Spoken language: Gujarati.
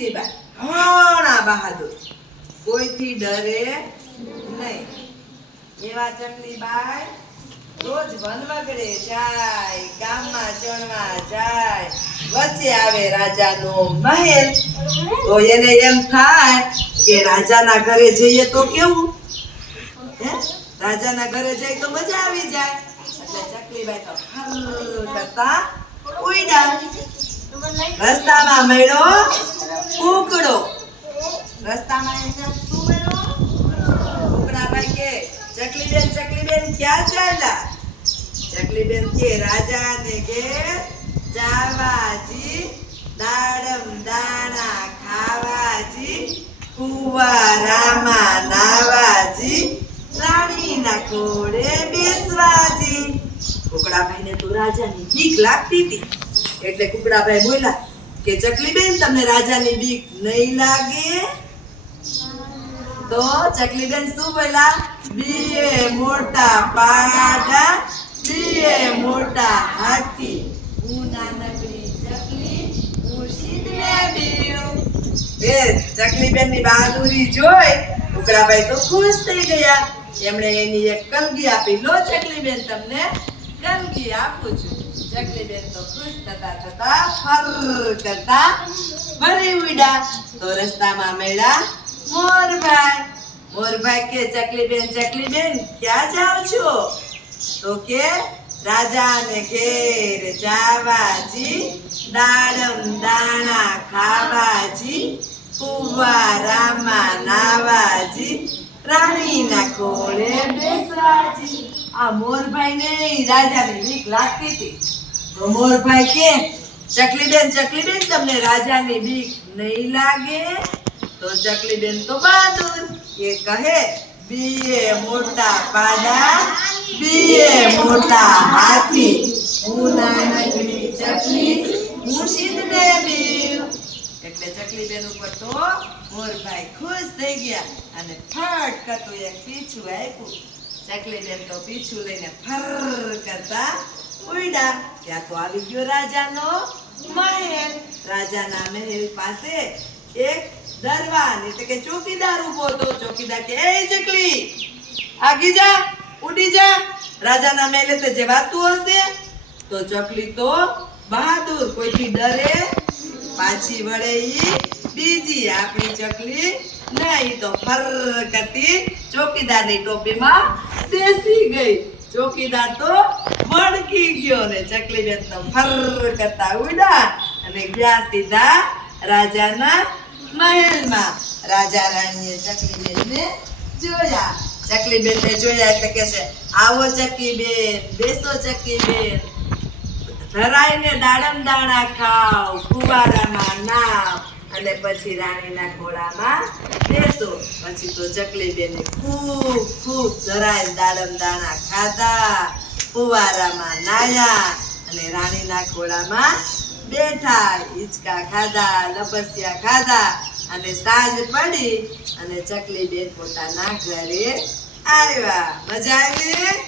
ચકલીબાઈ ઘણા બહાદુર, કોઈથી ડરે નહીં એવા ચકલીબાઈ રોજ વનવગડે જાય, ગામમાં ચણવા જાય, વચ્ચે આવે રાજાનો મહેલ. તો એને એમ થાય કે રાજાના ઘરે જઈએ તો કેવું, રાજાના ઘરે જઈએ તો મજા આવી જાય. એટલે ચકલીબાઈ તો ફર કરતા ઉડ્યા. રસ્તામાં મળ્યો કૂકડો. રસ્તામાં એને શું મળ્યો? કૂકડાભાઈ કે ચકલીબેન ક્યાં ચાલ્યા? ચકલીબેન કે રાજાને ઘેર જાવાજી, દાડમ દાણા ખાવાજી, કુવારામાં નાવાજી, રાણીના ઘોડે બેસવાજી. કુકડાભાઈને તો રાજાની બીક લાગતી હતી એટલે કુકડાભાઈ બોલ્યા કે ચકલીબેન તમને રાજાની બીક નહીં લાગે? તો ચકલીબેન શું બોલ્યા? બીએ મોટા પાડા, બીએ મોટા હાથી, હું નાનકડી ચકલી, હું સીધે બીઉં. ચકલીબેનની બહાદુરી જોઈ કુકડાભાઈ તો ખુશ થઈ ગયા. એમણે એની એક કલગી આપી. લો ચકલીબેન, તમને કલગી આપું છું. ચકલીબેન તો ખુશ થતા થતા ફર કરતા વળી ઉડ્યા. તો રસ્તામાં મળ્યા મોરભાઈ. મોરભાઈ કે ચકલીબેન ક્યાં જાવ છો? તો કે રાજાને ઘેર જાવાજી, દાડમ દાણા ખાવાજી, કુવારામાં નાવાજી, રાણીના ઘોડે બેસવાજી. આ મોરભાઈને રાજાની બીક લાગતી હતી. તો મોરભાઈ કે ચકલીબેન તમને રાજાની બીક નહીં લાગે? તો ચકલીબેન તો બહાદુર એ કહે બીએ મોટા પાડા, બીએ મોટા હાથી, હું નાનકડી ચકલી, હું સીધે બીઉં. એટલે ચકલીબેન ઉપર તો મોરભાઈ ખુશ થઈ ગયા અને ફટ કરતું એક પીછું આપ્યું. ચકલીબેન તો પીછું લઈને ફર કરતા ઉડ્યા. ત્યાં તો આવી ગયો રાજાનો મહેલ. રાજાના મહેલ પાસે એક દરવાન એટલે કે ચોકીદાર ઉભો હતો. ચોકીદાર કે એ ચકલી આગી જા, ઉડી જા, રાજાના મહેલે તે જવાતું હશે? તો ચકલી તો બહાદુર, કોઈથી ડરે પાછી વળે ઈ બીજી. આપણી ચકલી નહીં તો ફર કરતી ચોકીદારની ટોપીમાં બેસી ગઈ. ચોકીદાર તો વળગી ગયો ને ચકલીબેન તો ફર કરતા ઉડ્યા અને ગયા સીધા રાજાના મહેલમાં. રાજા રાણીએ ચકલીબેનને જોયા. ચકલીબેનને જોયા એટલે કે છે આવો ચકલીબેન, બેસો ચકલીબેન, ધરાઈને દાડમ દાણા ખાવ, કુવારામાં નાવ અને પછી રાણીના ઘોડામાં બેસો. પછી તો ચકલીબેને ખૂબ ધરાઈને દાડમ દાણા ખાધા, કુવારામાં નાયા અને રાણીના ઘોડામાં બેઠા, હિંચકા ખાધા, લપસ્યા ખાધા અને સાંજ પડી અને ચકલીબેન પોતાના ઘરે આવ્યા. મજા આવી?